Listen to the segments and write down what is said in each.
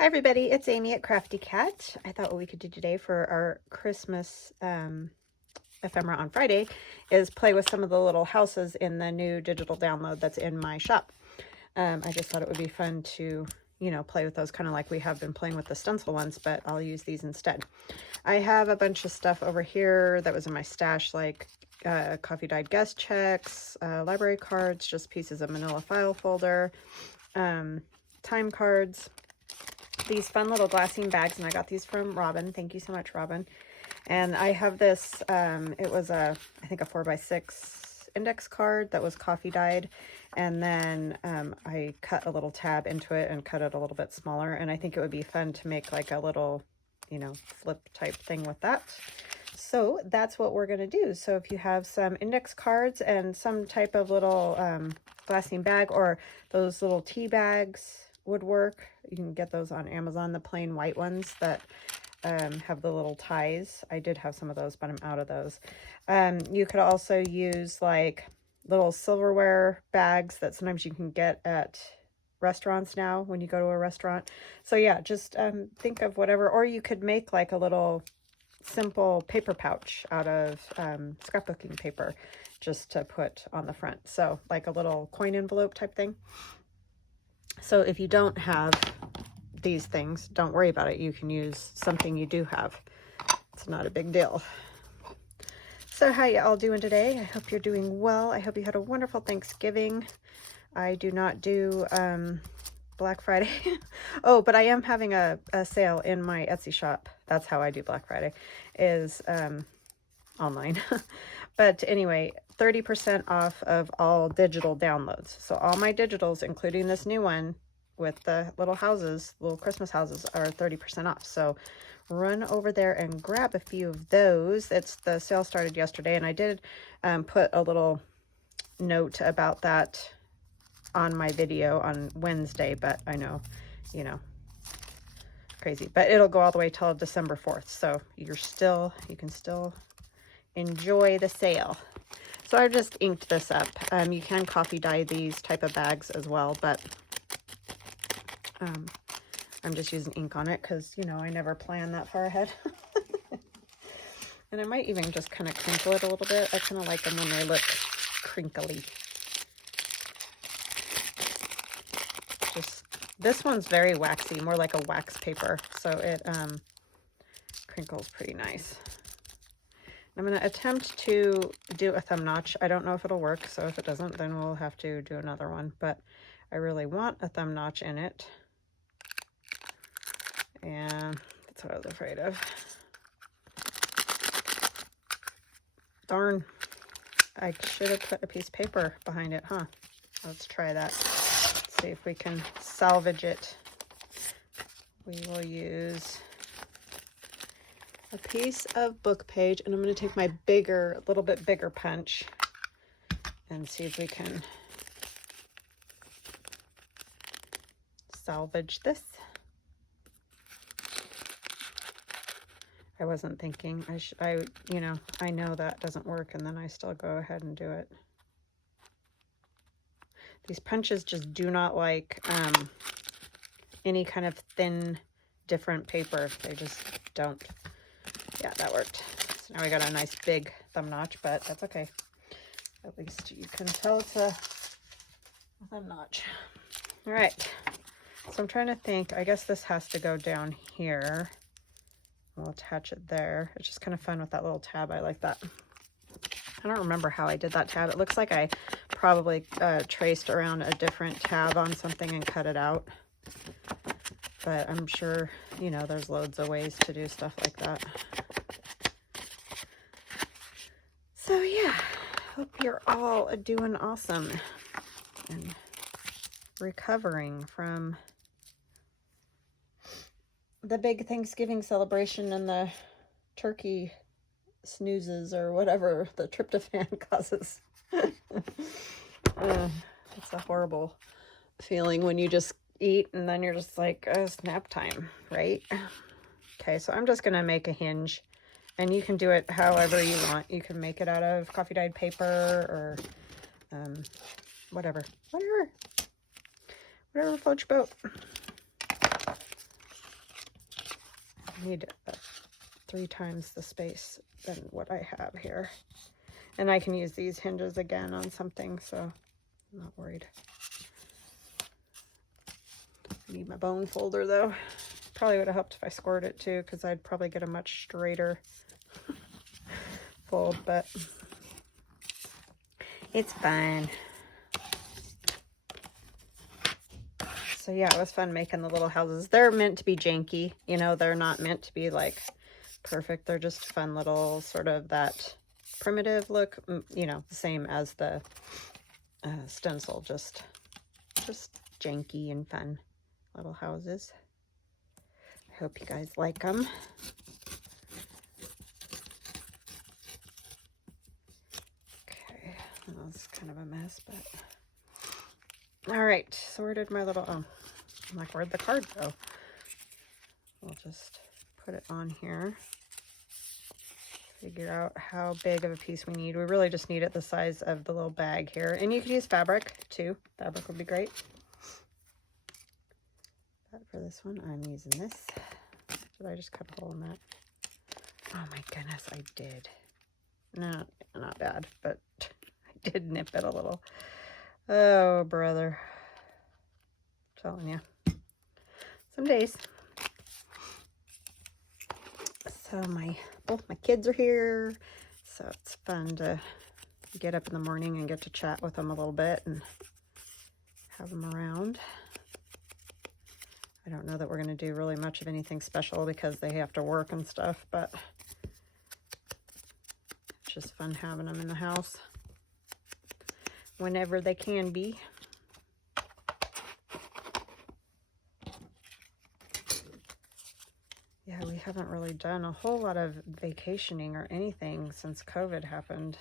Hi everybody, it's Amy at Crafty Cat. I thought what we could do today for our Christmas ephemera on Friday is play with some of the little houses in the new digital download that's in my shop. I just thought it would be fun to, play with those kind of like we have been playing with the stencil ones, but I'll use these instead. I have a bunch of stuff over here that was in my stash, like coffee dyed guest checks, library cards, just pieces of manila file folder, time cards, these fun little glassine bags, and I got these from Robin. Thank you so much, Robin. And I have this, it was I think a 4x6 index card that was coffee dyed, and then I cut a little tab into it and cut it a little bit smaller, and I think it would be fun to make like a little, flip type thing with that. So that's what we're going to do. So if you have some index cards and some type of little glassine bag, or those little tea bags would work. You can get those on Amazon, the plain white ones that have the little ties. I did have some of those, but I'm out of those. You could also use like little silverware bags that sometimes you can get at restaurants now when you go to a restaurant. So yeah, just think of whatever, or you could make like a little simple paper pouch out of scrapbooking paper just to put on the front. So like a little coin envelope type thing. So if you don't have these things, don't worry about it. You can use something you do have. It's not a big deal. So how you all doing today? I hope you're doing well. I hope you had a wonderful Thanksgiving. I do not do Black Friday. Oh, but I am having a sale in my Etsy shop. That's how I do Black Friday, is online. But anyway, 30% off of all digital downloads. So all my digitals, including this new one with the little houses, little Christmas houses, are 30% off. So run over there and grab a few of those. The sale started yesterday, and I did put a little note about that on my video on Wednesday, but I know, crazy. But it'll go all the way till December 4th. So you can still enjoy the sale. So I just inked this up. You can coffee dye these type of bags as well, but I'm just using ink on it because, I never plan that far ahead. And I might even just kind of crinkle it a little bit. I kind of like them when they look crinkly. This one's very waxy, more like a wax paper, so it crinkles pretty nice. I'm going to attempt to do a thumb notch. I don't know if it'll work, so if it doesn't, then we'll have to do another one, but I really want a thumb notch in it, and that's what I was afraid of. Darn, I should have put a piece of paper behind it, huh? Let's try that. See if we can salvage it. We will use a piece of book page, and I'm going to take my a little bit bigger punch and see if we can salvage this. I wasn't thinking. I know that doesn't work, and then I still go ahead and do it. These punches just do not like any kind of thin, different paper. They just don't. Yeah, that worked. So now we got a nice big thumb notch, but that's okay. At least you can tell it's a thumb notch. All right. So I'm trying to think. I guess this has to go down here. We'll attach it there. It's just kind of fun with that little tab. I like that. I don't remember how I did that tab. It looks like I probably traced around a different tab on something and cut it out. But I'm sure, there's loads of ways to do stuff like that. So yeah, hope you're all doing awesome and recovering from the big Thanksgiving celebration and the turkey snoozes or whatever the tryptophan causes. It's a horrible feeling when you just eat and then you're just like, oh, it's nap time, right? Okay, so I'm just gonna make a hinge, and you can do it however you want. You can make it out of coffee dyed paper or whatever floats your boat. I need 3 times the space than what I have here. And I can use these hinges again on something, so I'm not worried. I need my bone folder though. Probably would have helped if I scored it too, because I'd probably get a much straighter fold, but it's fine. So yeah, it was fun making the little houses. They're meant to be janky, you know, they're not meant to be like perfect. They're just fun little sort of that primitive look, you know, the same as the stencil, just janky and fun little houses. I hope you guys like them. Okay, that was kind of a mess, but all right. So where did my little, oh, I'm like, where'd the card go? We'll just put it on here. Figure out how big of a piece we need. We really just need it the size of the little bag here. And you could use fabric too. Fabric would be great. But for this one, I'm using this. Did I just cut a hole in that? Oh my goodness, I did. No, not bad, but I did nip it a little. Oh, brother. I'm telling you. Some days. So both my kids are here, so it's fun to get up in the morning and get to chat with them a little bit and have them around. I don't know that we're going to do really much of anything special because they have to work and stuff, but it's just fun having them in the house whenever they can be. Yeah, we haven't really done a whole lot of vacationing or anything since COVID happened.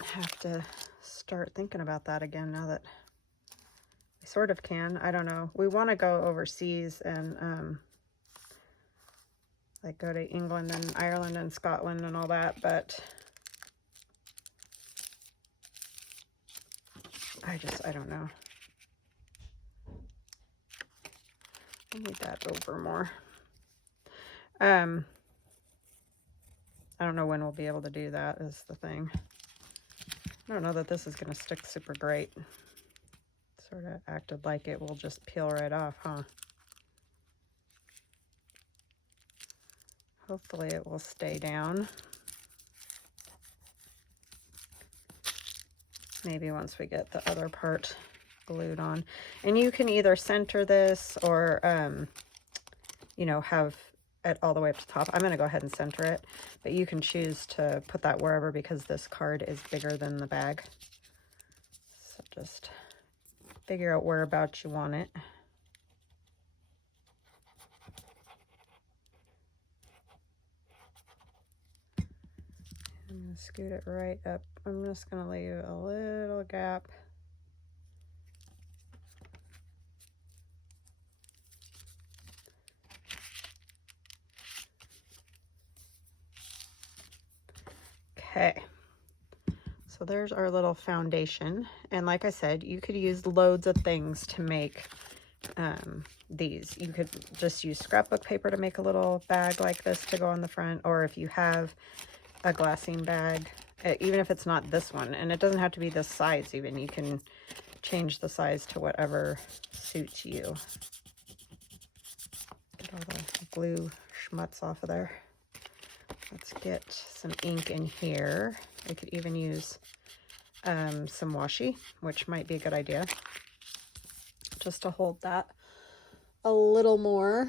I have to start thinking about that again now that I sort of can. I don't know. We want to go overseas and like go to England and Ireland and Scotland and all that, but I don't know. I need that over more. I don't know when we'll be able to do that is the thing. I don't know that this is going to stick super great. Sort of acted like it will just peel right off, huh? Hopefully it will stay down. Maybe once we get the other part glued on. And you can either center this or, you know, have it all the way up to the top. I'm going to go ahead and center it, but you can choose to put that wherever because this card is bigger than the bag. So just figure out whereabouts you want it. I'm going to scoot it right up. I'm just going to leave a little gap. Okay, so there's our little foundation. And like I said, you could use loads of things to make these. You could just use scrapbook paper to make a little bag like this to go on the front, or if you have a glassine bag, even if it's not this one, and it doesn't have to be this size even, you can change the size to whatever suits you. Get all the glue schmutz off of there. Let's get some ink in here. I could even use some washi, which might be a good idea, just to hold that a little more.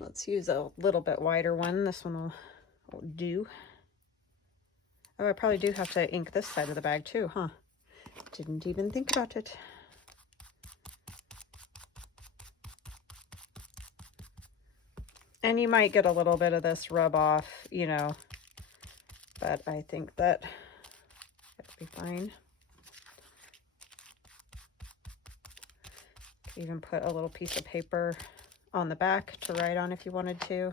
Let's use a little bit wider one. This one will do. Oh, I probably do have to ink this side of the bag too, huh? Didn't even think about it. And you might get a little bit of this rub off, you know, but I think that it'll be fine. Could even put a little piece of paper on the back to write on if you wanted to.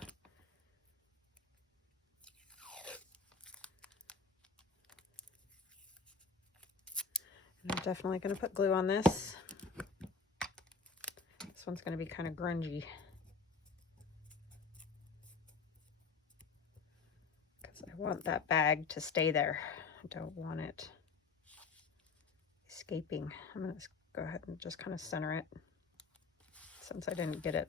I'm definitely going to put glue on this. This one's going to be kind of grungy, because I want that bag to stay there. I don't want it escaping. I'm going to go ahead and just kind of center it, since I didn't get it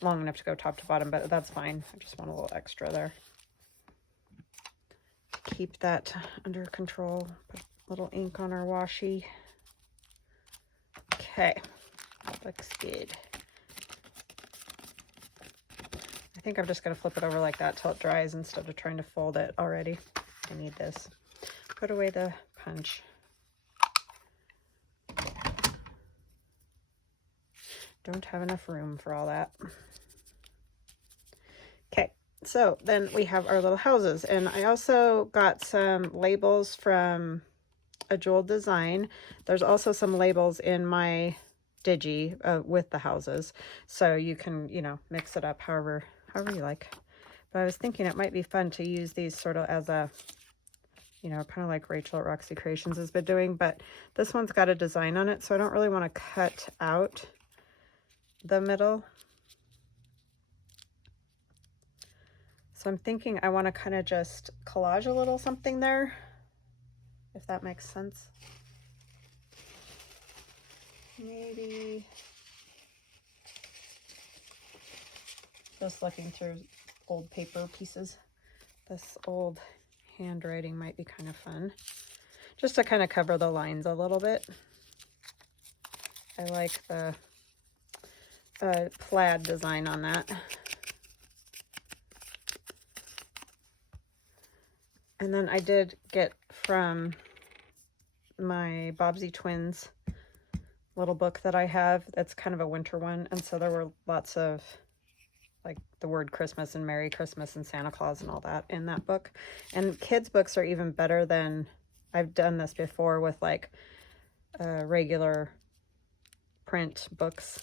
long enough to go top to bottom, but that's fine. I just want a little extra there. Keep that under control. Put a little ink on our washi. Okay, looks good. I think I'm just going to flip it over like that till it dries instead of trying to fold it already. I need this. Put away the punch. Don't have enough room for all that. Okay, so then we have our little houses, and I also got some labels from AJeweldDesign. There's also some labels in my Digi with the houses, so you can, you know, mix it up however you like. But I was thinking it might be fun to use these sort of as a, you know, kind of like Rachel at Roxy Creations has been doing, but this one's got a design on it, so I don't really want to cut out the middle. So I'm thinking I want to kind of just collage a little something there, if that makes sense. Maybe just looking through old paper pieces. This old handwriting might be kind of fun, just to kind of cover the lines a little bit. I like the plaid design on that. And then I did get from my Bobsy Twins little book that I have, that's kind of a winter one, and so there were lots of like the word Christmas and Merry Christmas and Santa Claus and all that in that book. And kids books are even better than, I've done this before with like regular print books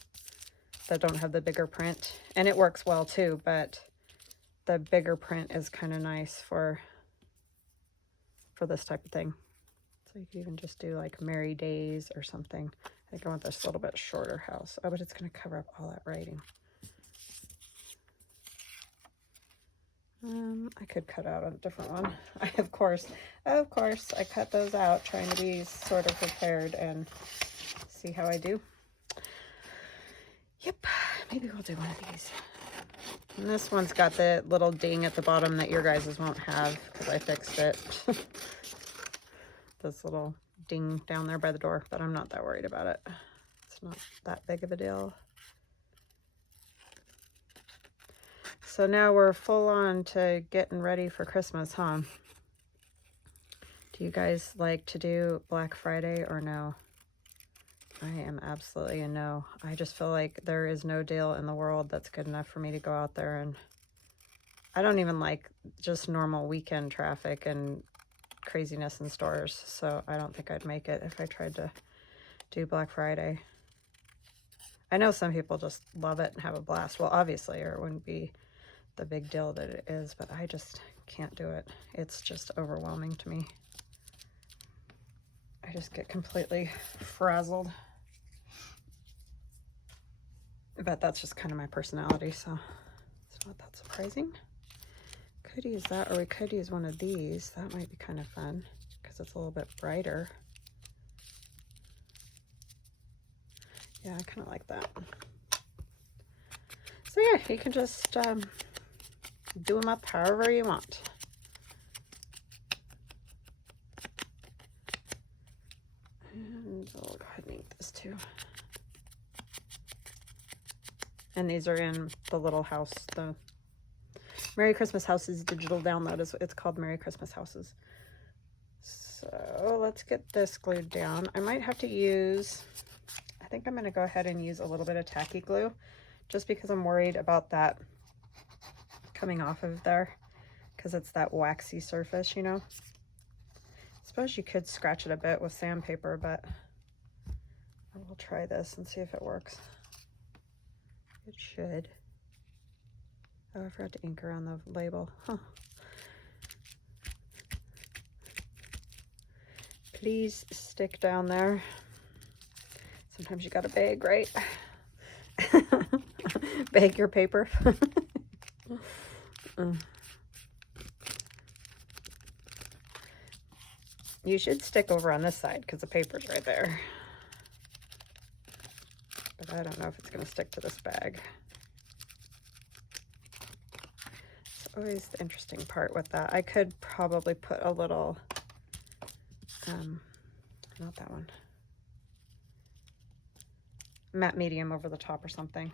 that don't have the bigger print, and it works well too, but the bigger print is kind of nice for this type of thing. So you could even just do like Merry Days or something. I think I want this a little bit shorter house. Oh, but it's going to cover up all that writing. I could cut out a different one. Of course, I cut those out trying to be sort of prepared and see how I do. Yep, maybe we'll do one of these. And this one's got the little ding at the bottom that your guys's won't have because I fixed it. This little ding down there by the door, but I'm not that worried about it. It's not that big of a deal. So now we're full on to getting ready for Christmas, huh? Do you guys like to do Black Friday or no? I am absolutely a no. I just feel like there is no deal in the world that's good enough for me to go out there, and I don't even like just normal weekend traffic and craziness in stores, so I don't think I'd make it if I tried to do Black Friday. I know some people just love it and have a blast. Well, obviously, or it wouldn't be the big deal that it is, but I just can't do it. It's just overwhelming to me. I just get completely frazzled. But that's just kind of my personality, so it's not that surprising. Could use that, or we could use one of these. That might be kind of fun because it's a little bit brighter. Yeah, I kind of like that. So yeah, you can just do them up however you want. And I'll go ahead and ink this too. And these are in the little house, the Merry Christmas Houses digital download. It's called Merry Christmas Houses. So let's get this glued down. I might have to use, I think I'm going to go ahead and use a little bit of tacky glue, just because I'm worried about that coming off of there, because it's that waxy surface, you know. I suppose you could scratch it a bit with sandpaper, but I will try this and see if it works. It should. Oh, I forgot to ink around the label. Huh. please stick down there. Sometimes you gotta beg, right? Beg your paper. You should stick over on this side because the paper's right there. But I don't know if it's going to stick to this bag. It's always the interesting part with that. I could probably put a little, not that one, matte medium over the top or something.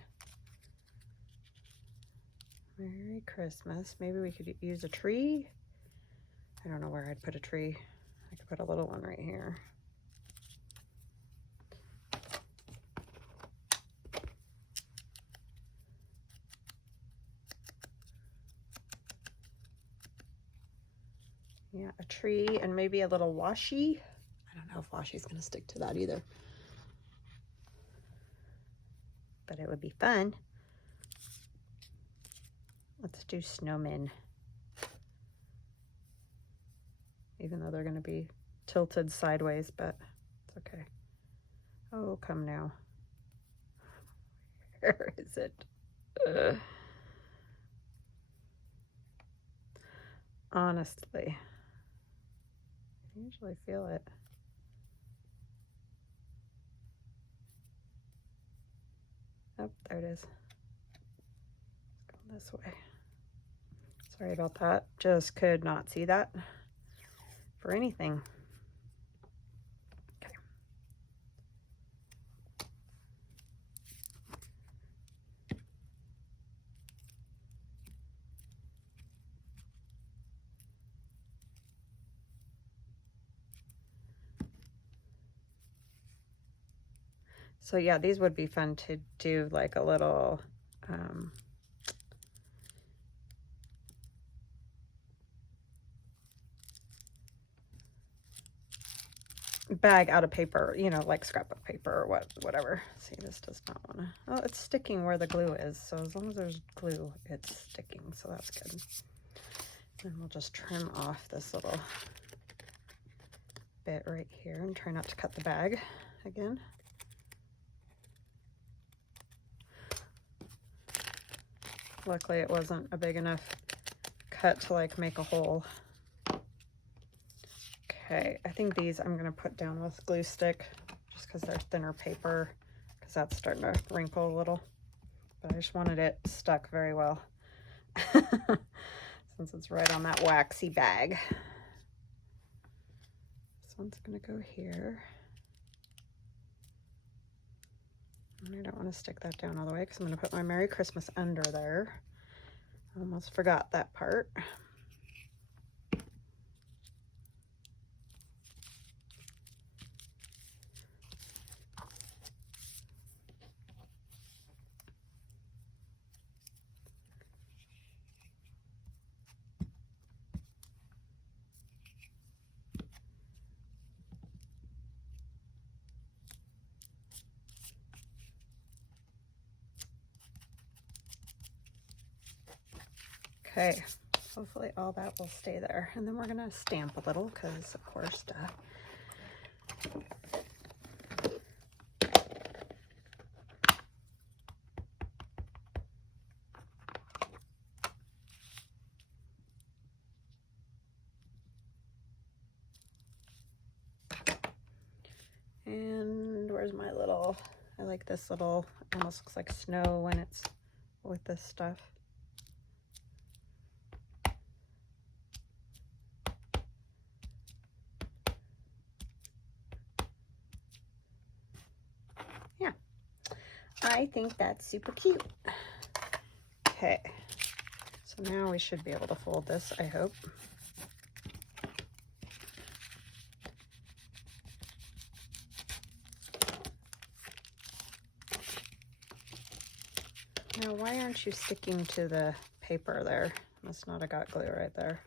Merry Christmas. Maybe we could use a tree. I don't know where I'd put a tree. I could put a little one right here. Yeah, a tree and maybe a little washi. I don't know if washi's going to stick to that either. But it would be fun. Let's do snowmen. Even though they're going to be tilted sideways, but it's okay. Oh, come now. Where is it? Honestly, I usually feel it. Oh, there it is. It's going this way. Sorry about that. Just could not see that for anything. Okay. So yeah, these would be fun to do like a little bag out of paper, you know, like scrapbook paper or whatever. See, this does not want to, oh, it's sticking where the glue is. So as long as there's glue, it's sticking. So that's good. And we'll just trim off this little bit right here and try not to cut the bag again. Luckily it wasn't a big enough cut to like make a hole. Okay, I think these I'm gonna put down with glue stick just because they're thinner paper, because that's starting to wrinkle a little. But I just wanted it stuck very well since it's right on that waxy bag. This one's gonna go here. And I don't want to stick that down all the way because I'm going to put my Merry Christmas under there. I almost forgot that part. Okay, hopefully all that will stay there. And then we're going to stamp a little because, of course, duh. And where's my little, I like this little, almost looks like snow when it's with this stuff. Yeah, I think that's super cute. Okay, so now we should be able to fold this, I hope. Now, why aren't you sticking to the paper there? Must not have got glue right there.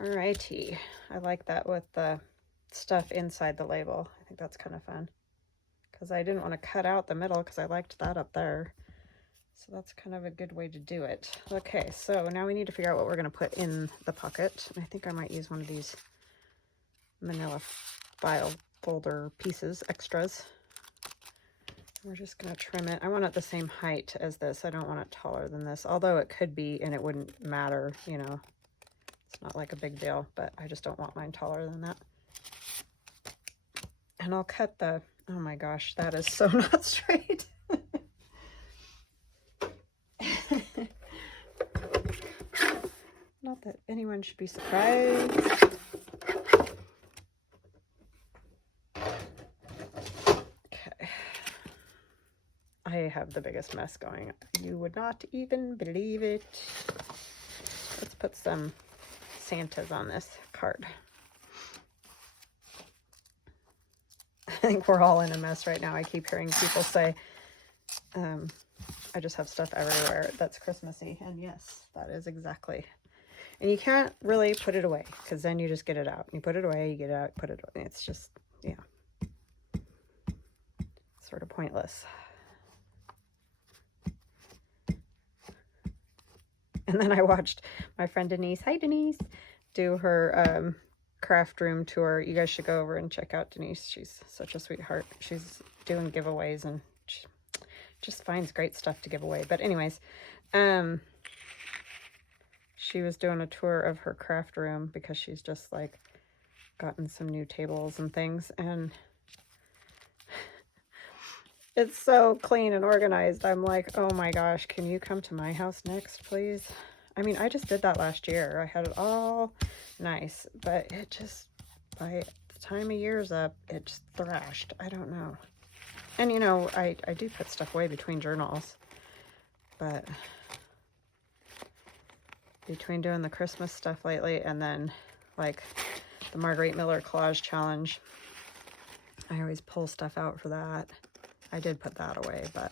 Alrighty, I like that with the stuff inside the label. I think that's kind of fun because I didn't want to cut out the middle because I liked that up there. So that's kind of a good way to do it. Okay, so now we need to figure out what we're going to put in the pocket. And I think I might use one of these manila file folder pieces, extras. We're just going to trim it. I want it the same height as this. I don't want it taller than this, although it could be and it wouldn't matter, you know. It's not like a big deal, but I just don't want mine taller than that. And I'll cut the, oh my gosh, that is so not straight. Not that anyone should be surprised. Okay. I have the biggest mess going. You would not even believe it. Let's put some Santas on this card. I think we're all in a mess right now. I keep hearing people say, I just have stuff everywhere that's Christmassy. And yes, that is exactly. And you can't really put it away because then you just get it out. You put it away, you get it out, put it away. It's just, yeah, sort of pointless. And then I watched my friend Denise, hi Denise, do her craft room tour. You guys should go over and check out Denise. She's such a sweetheart. She's doing giveaways and she just finds great stuff to give away. But anyways, she was doing a tour of her craft room because she's just like gotten some new tables and things, and it's so clean and organized. I'm like, oh my gosh, can you come to my house next, please? I mean, I just did that last year. I had it all nice, but it just, by the time of year's up, it just thrashed. I don't know. And you know, I do put stuff away between journals, but between doing the Christmas stuff lately and then like the Marguerite Miller Collage Challenge, I always pull stuff out for that. I did put that away, but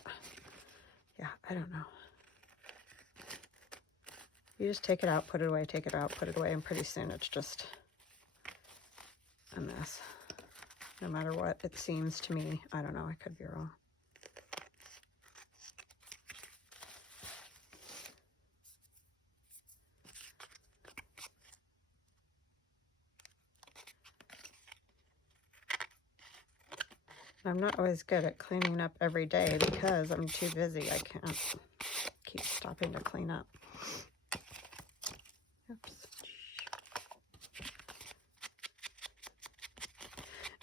yeah, I don't know. You just take it out, put it away, take it out, put it away, and pretty soon it's just a mess. No matter what it seems to me. I don't know, I could be wrong. I'm not always good at cleaning up every day because I'm too busy. I can't keep stopping to clean up. Oops.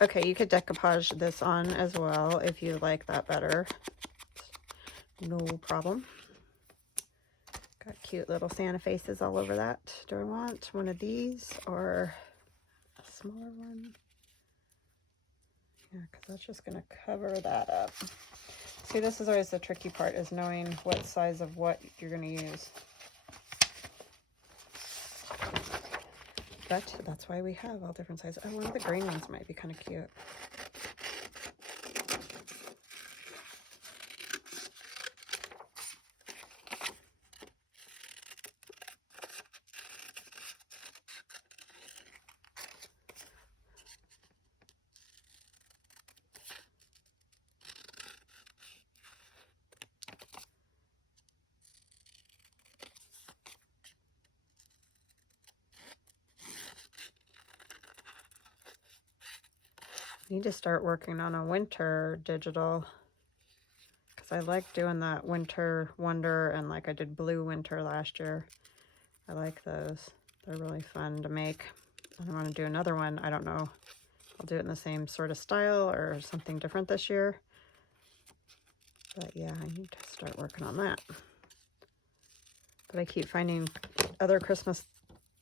Okay, you could decoupage this on as well if you like that better. No problem. Got cute little Santa faces all over that. Do I want one of these or a smaller one? Yeah, because that's just going to cover that up. See, this is always the tricky part, is knowing what size of what you're going to use. But that's why we have all different sizes. Oh, one of the green ones might be kind of cute. Need to start working on a winter digital because I like doing that winter wonder, and like I did blue winter last year. I like those. They're really fun to make. I want to do another one. I don't know. I'll do it in the same sort of style or something different this year. But yeah, I need to start working on that. But I keep finding other Christmas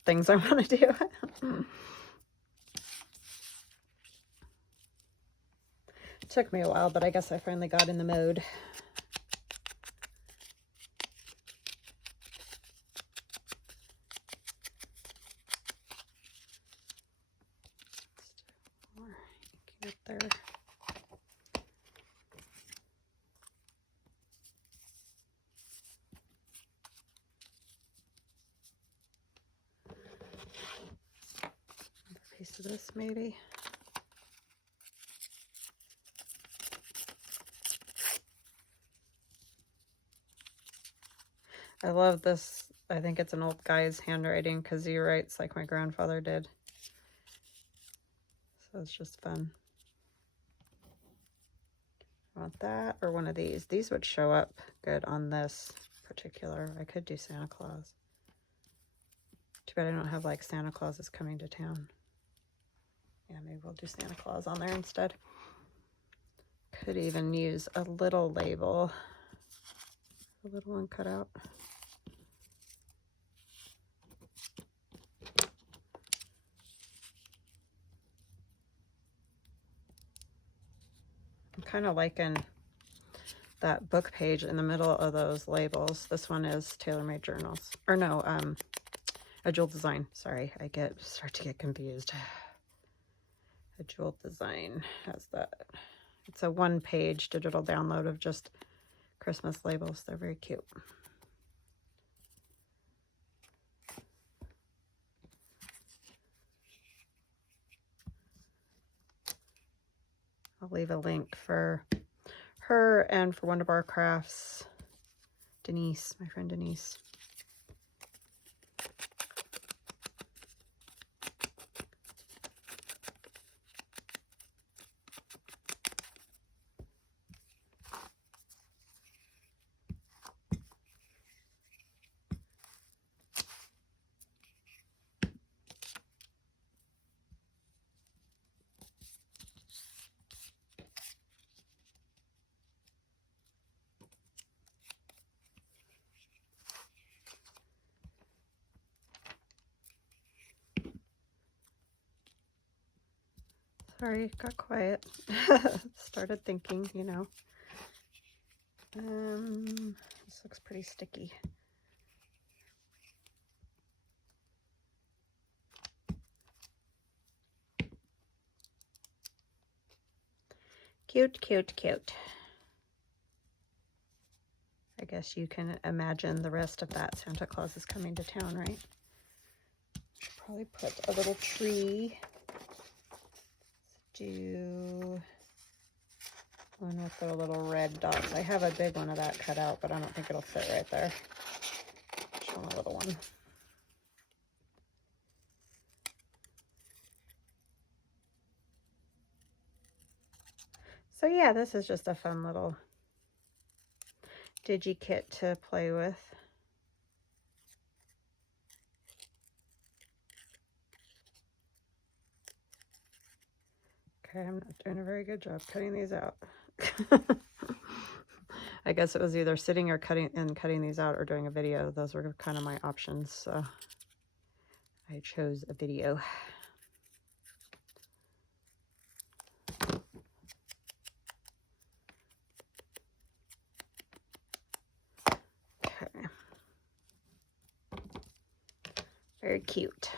things I want to do. Took me a while, but I guess I finally got in the mode. Get there. Another piece of this, maybe. I love this. I think it's an old guy's handwriting because he writes like my grandfather did. So it's just fun. I want that or one of these. These would show up good on this particular. I could do Santa Claus. Too bad I don't have like Santa Claus is coming to town. Yeah, maybe we'll do Santa Claus on there instead. Could even use a little label. A little one cut out. I'm kind of liking that book page in the middle of those labels. This one is TaylorMadeJournals. Or no, AJeweldDesign. Sorry, I start to get confused. AJeweldDesign has that. It's a one-page digital download of just Christmas labels. They're very cute. I'll leave a link for her and for one of our crafts, Denise, my friend Denise. Sorry, got quiet. Started thinking, you know. This looks pretty sticky. Cute, cute, cute. I guess you can imagine the rest of that. Santa Claus is coming to town, right? Should probably put a little tree. Do one with the little red dots. I have a big one of that cut out, but I don't think it'll fit right there. Just want a little one. So yeah, this is just a fun little digi kit to play with. Okay, I'm not doing a very good job cutting these out. I guess it was either sitting or cutting these out or doing a video. Those were kind of my options, so I chose a video. Okay. Very cute.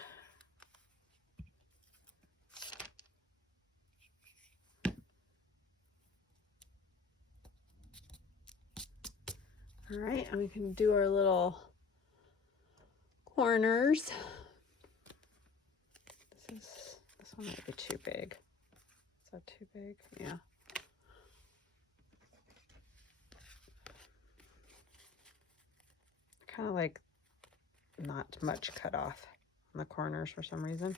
All right, and we can do our little corners. This one might be too big. Is that too big? Yeah. Kind of like not much cut off on the corners for some reason.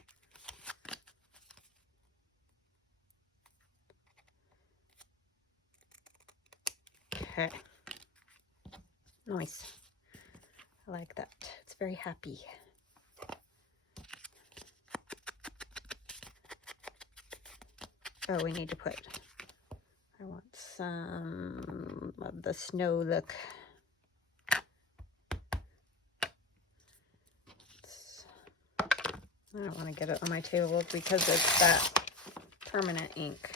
Okay. Nice. I like that. It's very happy. Oh, we need to put, I want some of the snow look. I don't want to get it on my table because it's that permanent ink.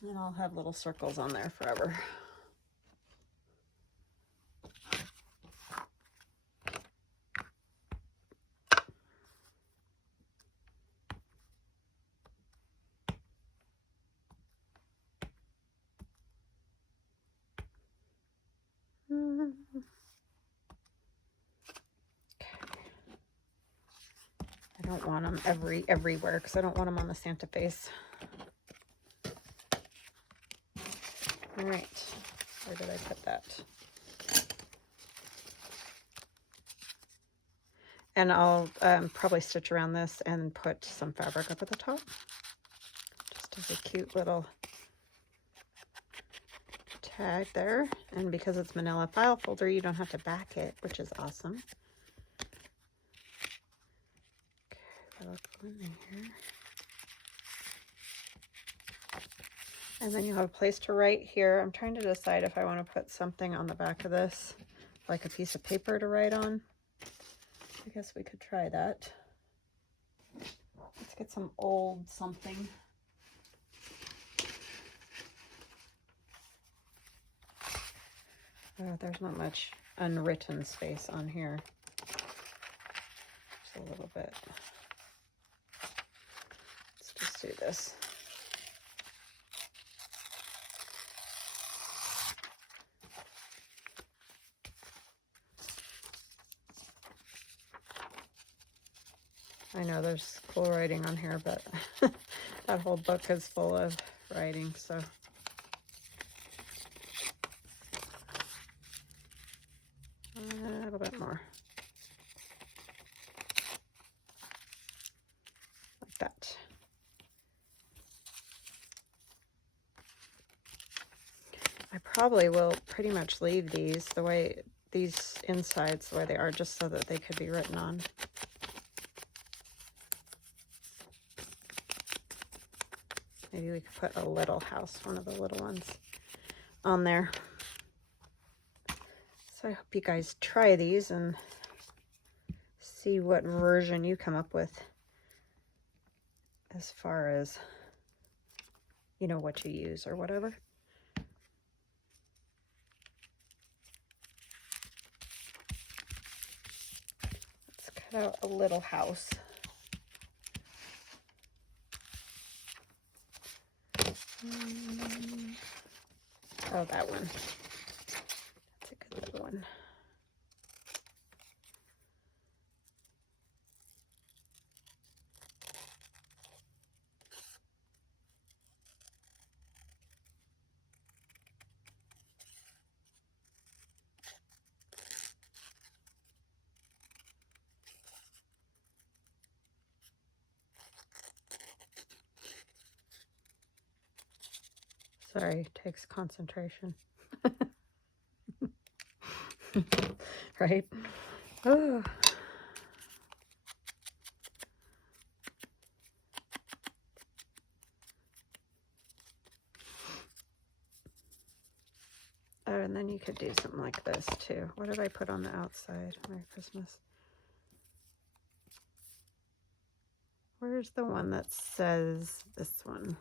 And I'll have little circles on there forever. I don't want them everywhere because I don't want them on the Santa face. All right, where did I put that? And I'll probably stitch around this and put some fabric up at the top, just as a cute little tag there. And because it's manila file folder, you don't have to back it, which is awesome. Okay, I'll go in here. And then you have a place to write here. I'm trying to decide if I want to put something on the back of this, like a piece of paper to write on. I guess we could try that. Let's get some old something. Oh, there's not much unwritten space on here. Just a little bit. Let's just do this. I know there's cool writing on here, but that whole book is full of writing, so. A little bit more. Like that. I probably will pretty much leave these the way, these insides the way they are, just so that they could be written on. Maybe we could put a little house, one of the little ones, on there. So I hope you guys try these and see what version you come up with as far as, you know, what you use or whatever. Let's cut out a little house. Oh, that one. That's a good little one. Sorry, takes concentration. Right? Oh. Oh, and then you could do something like this too. What did I put on the outside? Merry Christmas. Where's the one that says, this one?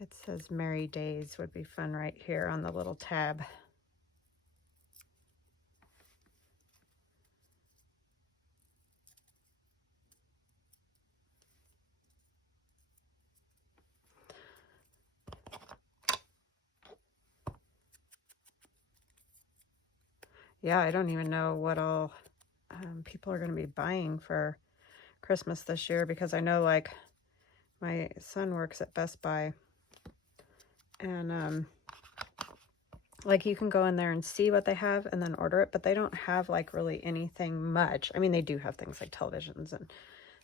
It says Merry Days would be fun right here on the little tab. Yeah, I don't even know what all people are going to be buying for Christmas this year, because I know, like, my son works at Best Buy, and like, you can go in there and see what they have and then order it, but they don't have like really anything much. I mean, they do have things like televisions and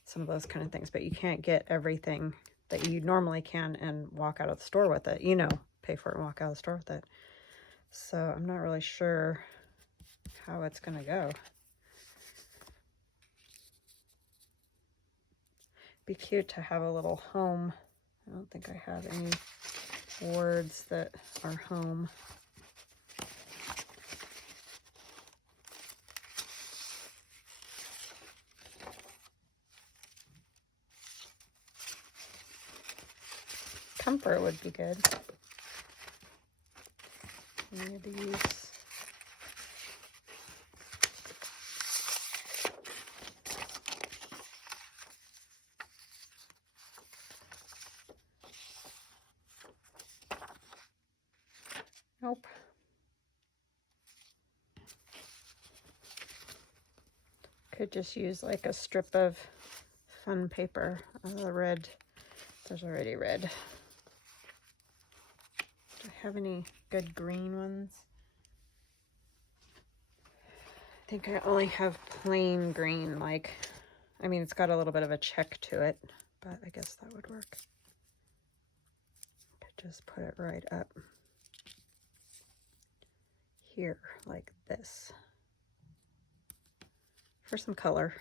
some of those kind of things, but you can't get everything that you normally can and walk out of the store with it, you know, pay for it and walk out of the store with it. So I'm not really sure how it's going to go. Be cute to have a little home. I don't think I have any words that are home. Comfort would be good. Any of these. Nope. Could just use like a strip of fun paper. The red, there's already red. Do I have any good green ones? think I only have plain green, like, I mean, it's got a little bit of a check to it, but I guess that would work. Just put it right up here, like this, for some color.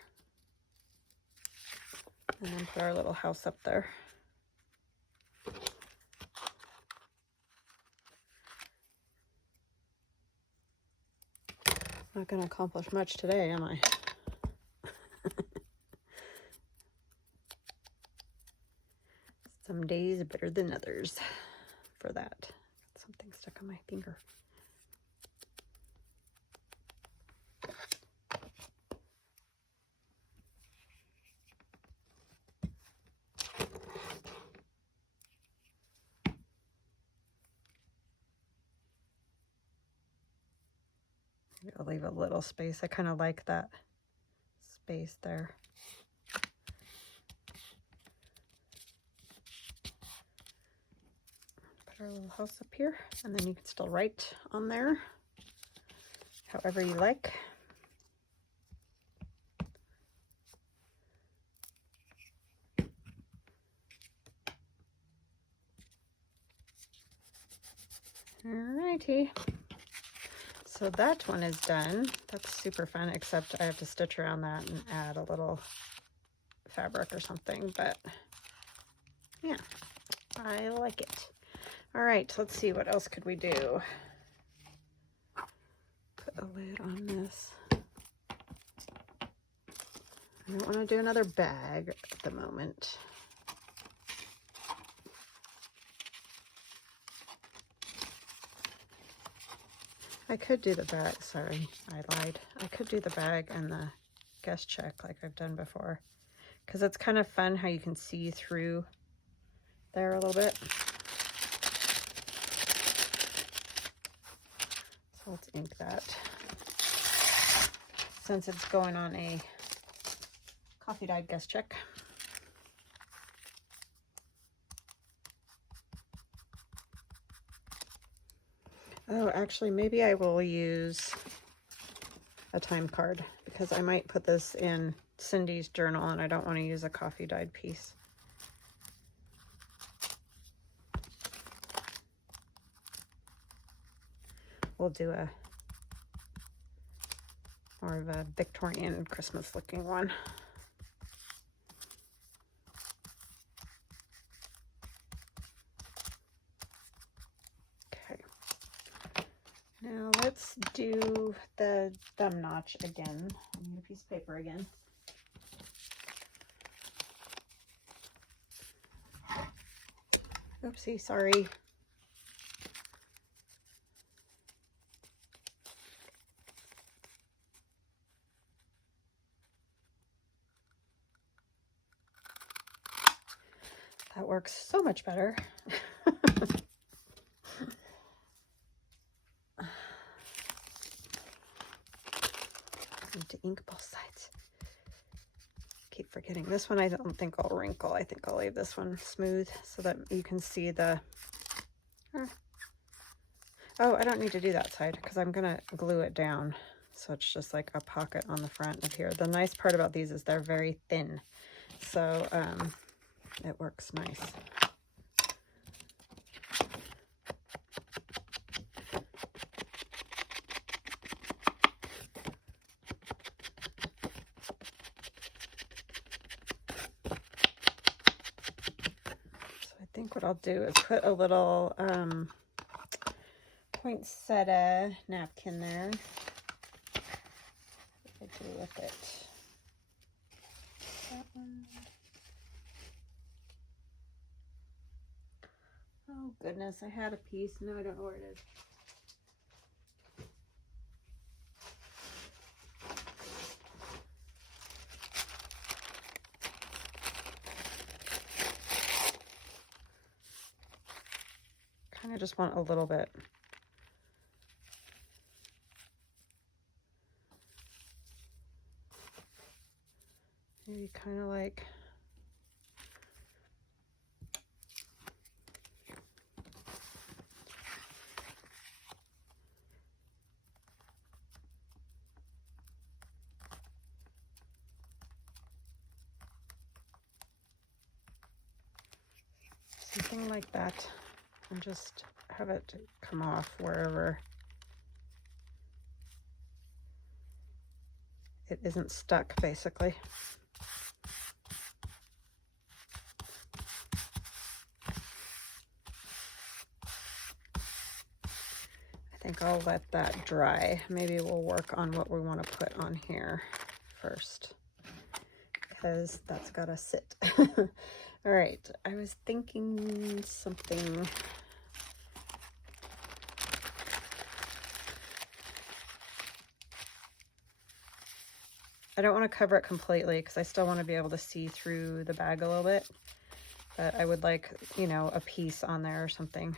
And then put our little house up there. Not going to accomplish much today, am I? Some days better than others for that. Got something stuck on my finger. I'll leave a little space. I kind of like that space there. Put our little house up here, and then you can still write on there however you like. Alrighty. So that one is done. That's super fun, except I have to stitch around that and add a little fabric or something, but yeah, I like it. All right, let's see, what else could we do? Put a lid on this. I don't want to do another bag at the moment. I could do the bag, sorry, I lied. I could do the bag and the guest check like I've done before, because it's kind of fun how you can see through there a little bit. So let's ink that, since it's going on a coffee dyed guest check. Oh, actually, maybe I will use a time card, because I might put this in Cindy's journal and I don't want to use a coffee dyed piece. We'll do a more of a Victorian Christmas looking one. Now let's do the thumb notch again. I need a piece of paper again. Oopsie, sorry. That works so much better. To ink both sides. Keep forgetting. This one I don't think I'll wrinkle. I think I'll leave this one smooth so that you can see the... Oh, I don't need to do that side because I'm going to glue it down. So it's just like a pocket on the front of here. The nice part about these is they're very thin. So it works nice. What I'll do is put a little poinsettia napkin there. What do I do with it? That one. Oh goodness, I had a piece. No, I don't know where it is. I just want a little bit. Maybe kind of like something like that, and just have it come off wherever it isn't stuck, basically. I think I'll let that dry. Maybe we'll work on what we want to put on here first, because that's gotta sit. All right, I was thinking something. I don't want to cover it completely because I still want to be able to see through the bag a little bit, but I would like, you know, a piece on there or something.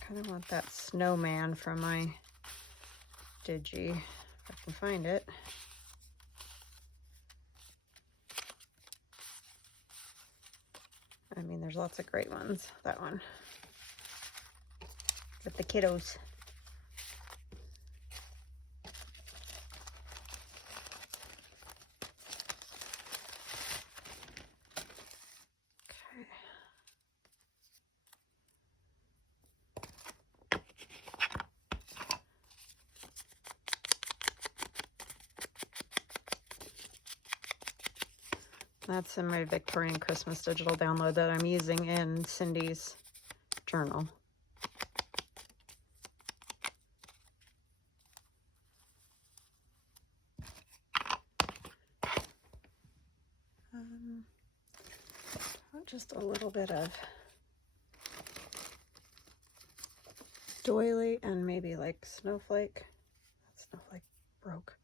Kind of want that snowman from my Digi, if I can find it. I mean, there's lots of great ones. That one. With the kiddos. Okay. That's in my Victorian Christmas digital download that I'm using in Cindy's journal. Just a little bit of doily and maybe like snowflake. That snowflake broke.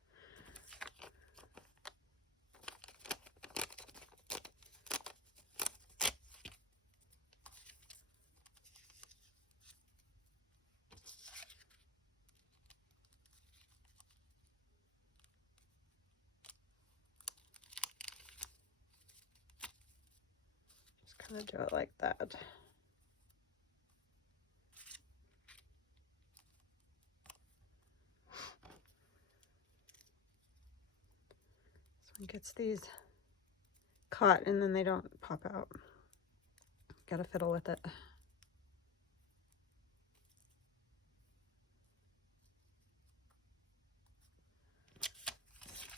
Kind of do it like that. This one gets these caught and then they don't pop out. Gotta fiddle with it.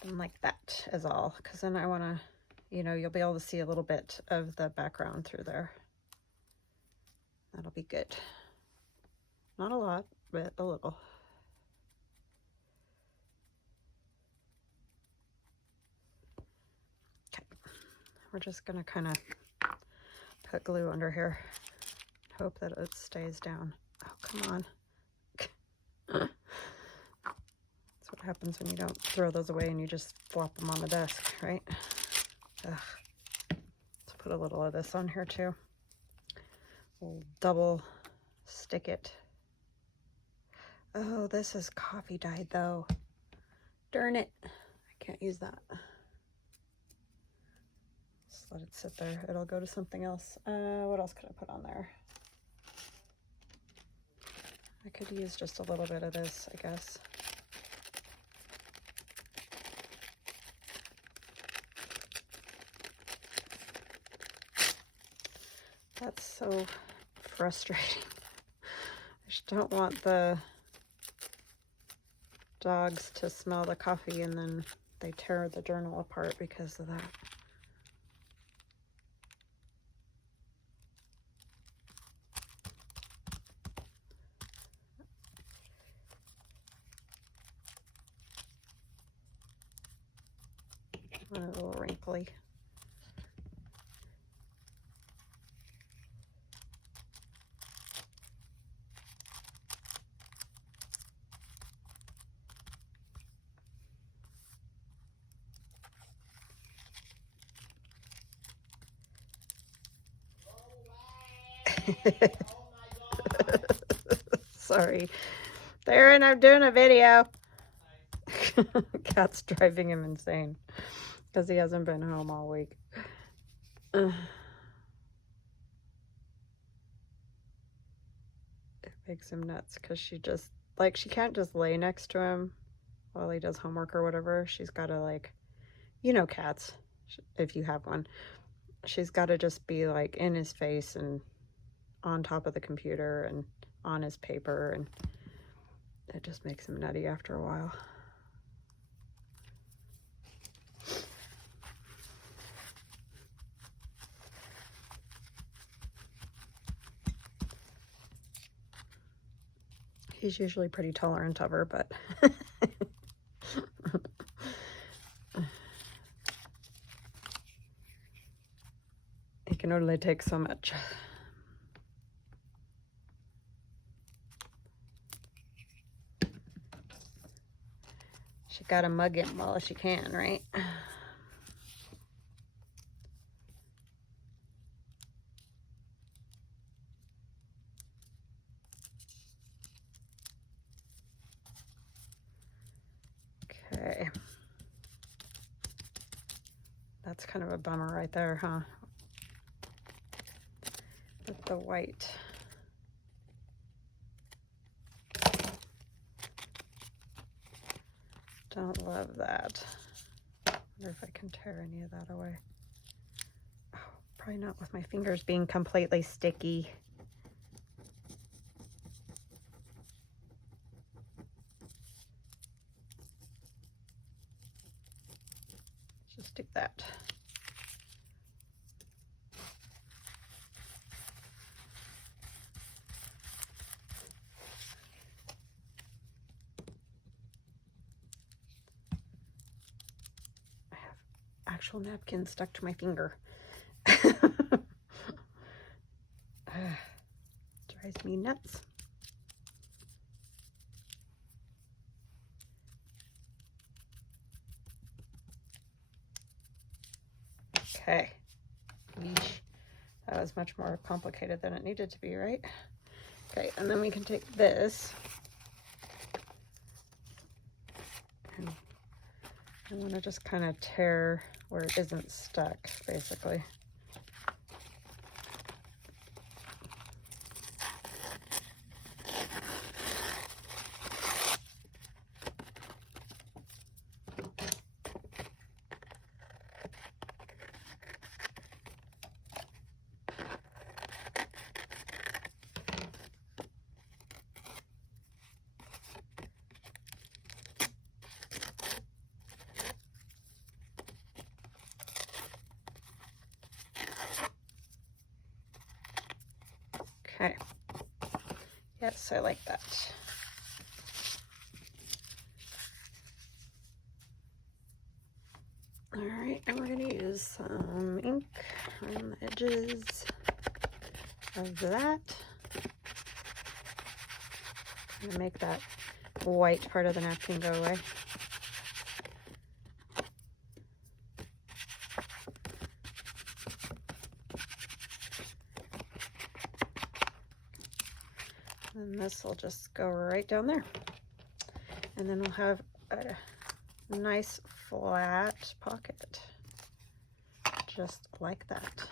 And like that is all, because then I want to, you know, you'll be able to see a little bit of the background through there. That'll be good. Not a lot, but a little. Okay, we're just gonna kind of put glue under here. Hope that it stays down. Oh, come on. That's what happens when you don't throw those away and you just flop them on the desk, right? Ugh. Let's put a little of this on here too. We'll double stick it. Oh, this is coffee dyed though. Darn it. I can't use that. Just let it sit there. It'll go to something else. What else could I put on there? I could use just a little bit of this, I guess. That's so frustrating. I just don't want the dogs to smell the coffee and then they tear the journal apart because of that. A little wrinkly. Sorry. Darren, I'm doing a video. Cat's driving him insane because he hasn't been home all week. It makes him nuts because she just, like, she can't just lay next to him while he does homework or whatever. She's got to, like, you know, cats, if you have one, she's got to just be like in his face and on top of the computer and on his paper, and it just makes him nutty after a while. He's usually pretty tolerant of her, but he can only take so much. She gotta mug him while she can, right? Okay. That's kind of a bummer right there, huh? With the white. Don't love that. Wonder if I can tear any of that away. Oh, probably not with my fingers being completely sticky. Just do that. I have actual napkins stuck to my finger. Drives me nuts. Okay. Yeesh. That was much more complicated than it needed to be, right? Okay, and then we can take this. And I want to just kind of tear where it isn't stuck, basically. Okay. Yes, I like that. All right, and we're going to use some ink on the edges of that. I'm going to make that white part of the napkin go away. And this will just go right down there. And then we'll have a nice flat pocket, just like that.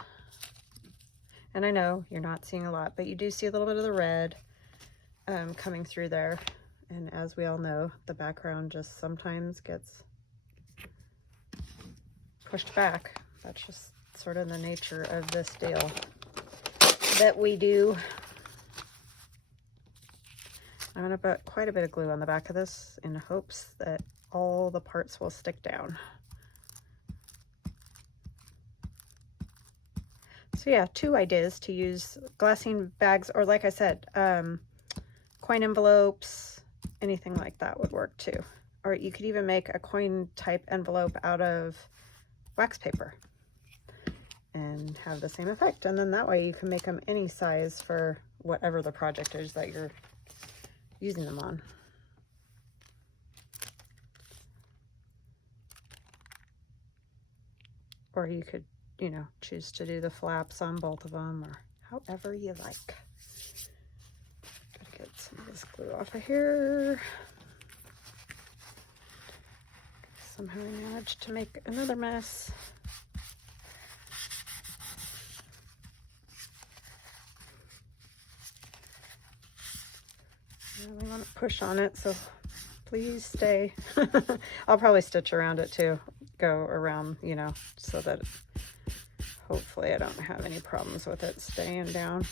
And I know you're not seeing a lot, but you do see a little bit of the red coming through there. And as we all know, the background just sometimes gets pushed back. That's just sort of the nature of this deal that we do. I'm going to put quite a bit of glue on the back of this in hopes that all the parts will stick down. So yeah, 2 ideas to use glassine bags, or like I said, coin envelopes, anything like that would work too. Or you could even make a coin type envelope out of wax paper and have the same effect. And then that way you can make them any size for whatever the project is that you're using them on. Or you could, you know, choose to do the flaps on both of them, or however you like. Gotta get some of this glue off of here. Somehow I managed to make another mess. I really want to push on it, so please stay. I'll probably stitch around it too, go around, you know, so that hopefully I don't have any problems with it staying down.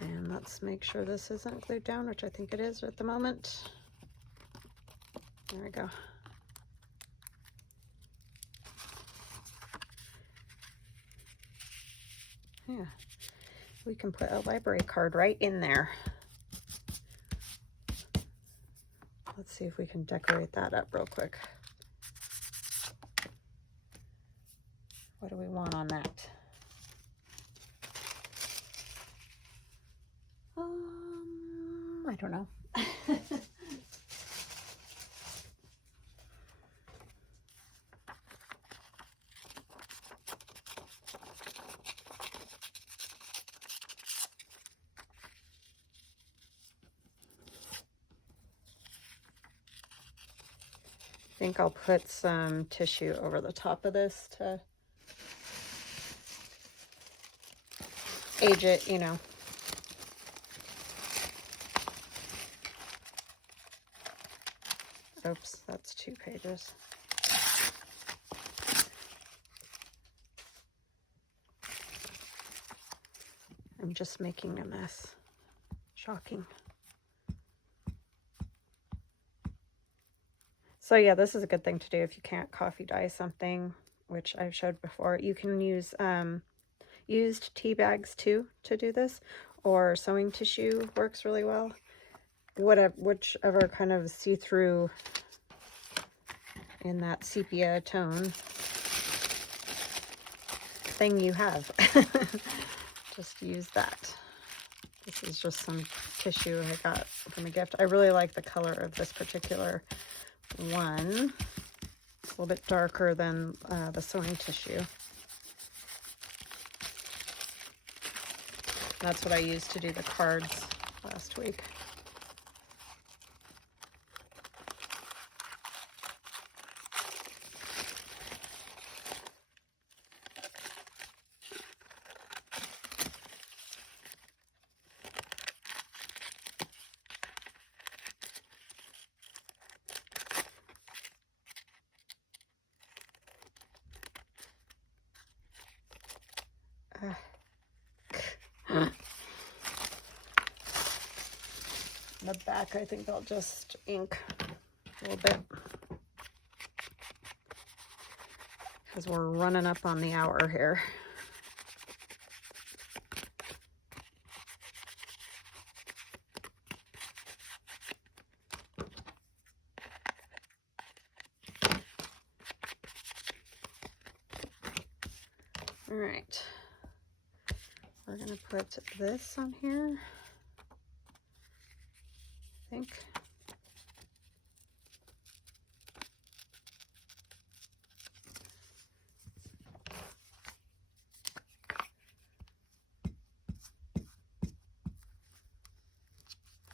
And let's make sure this isn't glued down, which I think it is at the moment. There we go. Yeah, we can put a library card right in there. Let's see if we can decorate that up real quick. What do we want on that? I don't know. I think I'll put some tissue over the top of this to age it, you know. Oops, that's 2 pages. I'm just making a mess. Shocking. So yeah, this is a good thing to do if you can't coffee dye something, which I've showed before. You can use used tea bags too to do this, or sewing tissue works really well. Whichever kind of see-through in that sepia tone thing you have. Just use that. This is just some tissue I got from a gift. I really like the color of this particular one. It's a little bit darker than the sewing tissue. That's what I used to do the cards last week. The back, I think I'll just ink a little bit because we're running up on the hour here. All right, we're gonna put this on here, I think.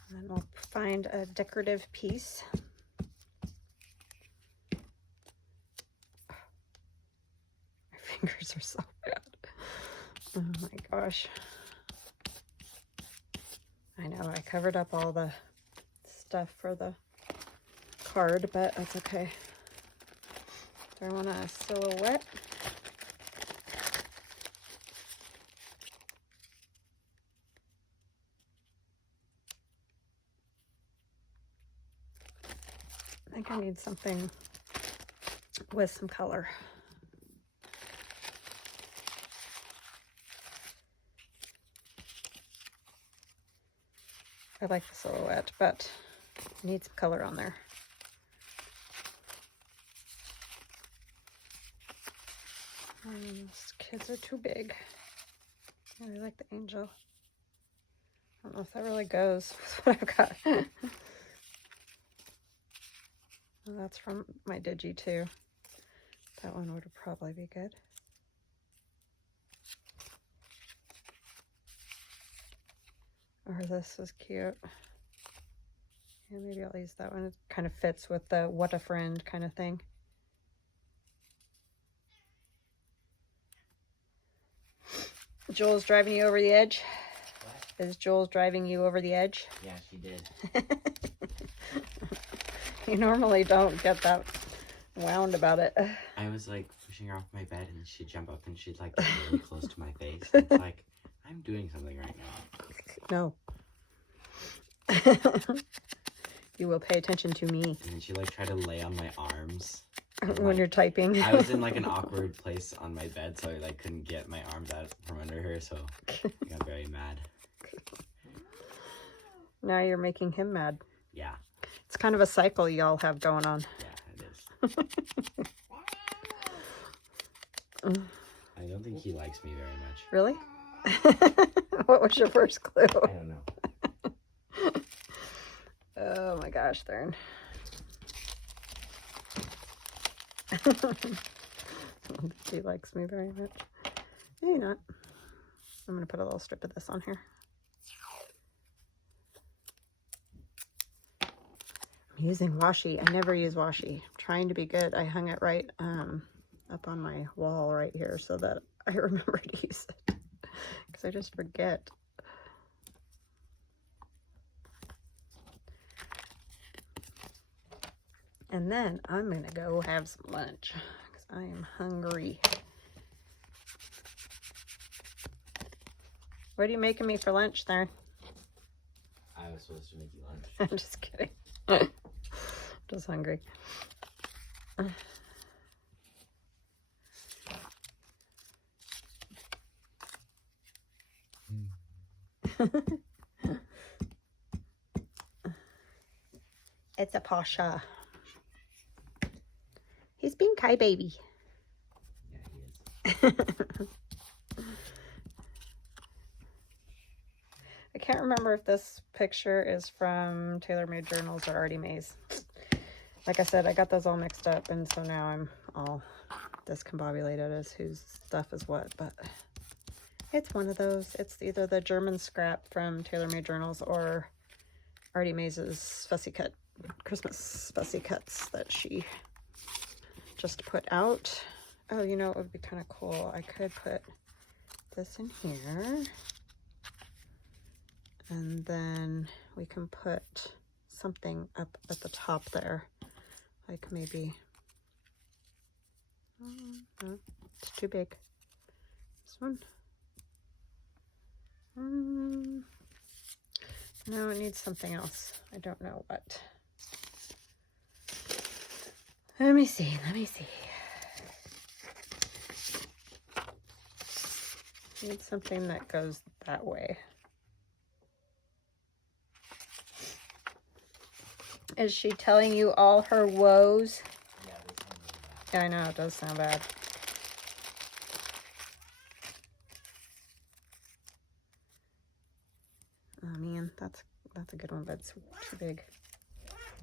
And then we'll find a decorative piece. My fingers are so bad. Oh my gosh. I know, I covered up all the stuff for the card, but that's okay. Do I want a silhouette? I think I need something with some color. I like the silhouette, but I need some color on there. These kids are too big. I really like the angel. I don't know if that really goes with what I've got. Well, that's from my Digi too. That one would probably be good. Or this is cute. Yeah, maybe I'll use that one. It kind of fits with the what a friend kind of thing. Joel's driving you over the edge. Is Jules driving you over the edge? Yeah, she did. You normally don't get that wound about it. I was like pushing her off my bed and she'd jump up and she'd like get really close to my face. It's like, I'm doing something right now. No. You will pay attention to me. And then she like tried to lay on my arms. When you're typing. I was in like an awkward place on my bed, so I like couldn't get my arms out from under her, so I got very mad. Now you're making him mad. Yeah. It's kind of a cycle y'all have going on. Yeah, it is. I don't think he likes me very much. Really? What was your first clue? I don't know. Oh my gosh, Thern. He likes me very much. Maybe not. I'm going to put a little strip of this on here. I'm using washi. I never use washi. I'm trying to be good. I hung it right up on my wall right here so that I remember to use it. Because I just forget. And then I'm going to go have some lunch because I am hungry. What are you making me for lunch, Thern? I was supposed to make you lunch. I'm just kidding. Just hungry. It's a Pasha. He's being Kai baby. Yeah, he is. I can't remember if this picture is from TaylorMadeJournals or Artie Mae's. Like I said, I got those all mixed up, and so now I'm all discombobulated as whose stuff is what, but it's one of those. It's either the German scrap from TaylorMadeJournals or Artie Mae's fussy cut, Christmas fussy cuts that she just put out. Oh, you know, it would be kind of cool. I could put this in here. And then we can put something up at the top there. Like maybe, no, it's too big. This one. No, it needs something else. I don't know what. Let me see. Need something that goes that way. Is she telling you all her woes? Yeah, this sounds really bad. Yeah, I know, it does sound bad. Oh man, that's a good one, but it's too big.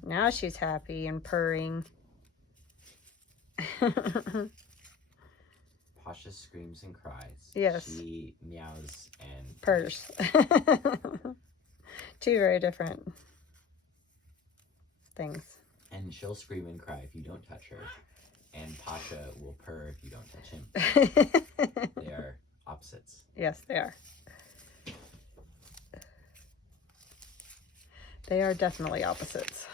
Now she's happy and purring. Pasha screams and cries. Yes. She meows and Purrs. Two very different things. And she'll scream and cry if you don't touch her. And Pasha will purr if you don't touch him. They are opposites. Yes, they are. They are definitely opposites.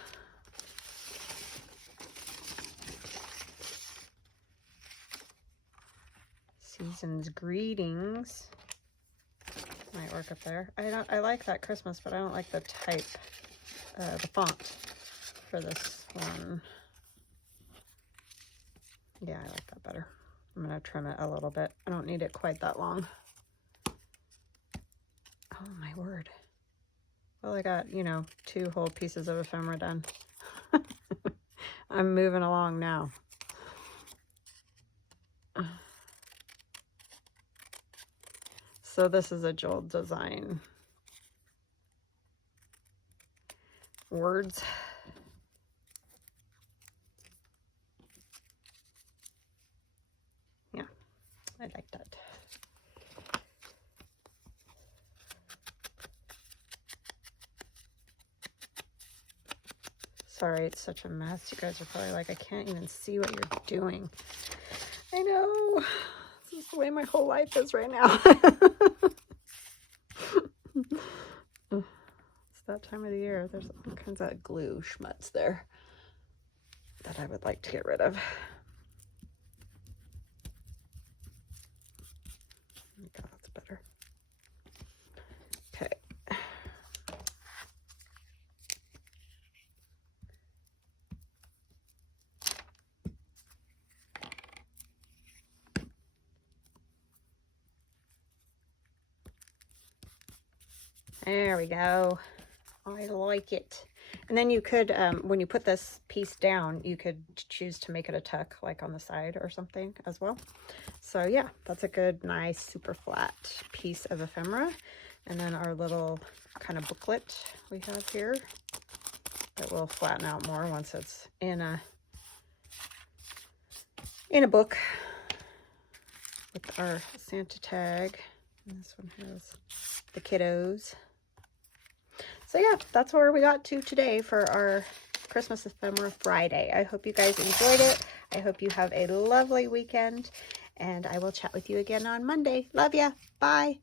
Season's greetings might work up there. I like that Christmas, but I don't like the type, the font for this one. Yeah, I like that better. I'm gonna trim it a little bit. I don't need it quite that long. Oh my word. Well, I got, you know, 2 whole pieces of ephemera done. I'm moving along now. So this is a AJeweldDesign words. Yeah, I like that. Sorry, it's such a mess. You guys are probably like, I can't even see what you're doing. I know. This is the way my whole life is right now. that time of the year. There's all kinds of glue schmutz there that I would like to get rid of. Okay, that's better. Okay. There we go. I like it. And then you could, when you put this piece down, you could choose to make it a tuck, like on the side or something as well. So yeah, that's a good, nice, super flat piece of ephemera. And then our little kind of booklet we have here that will flatten out more once it's in a book with our Santa tag. And this one has the kiddos. So yeah, that's where we got to today for our Christmas Ephemera Friday. I hope you guys enjoyed it. I hope you have a lovely weekend, and I will chat with you again on Monday. Love ya. Bye.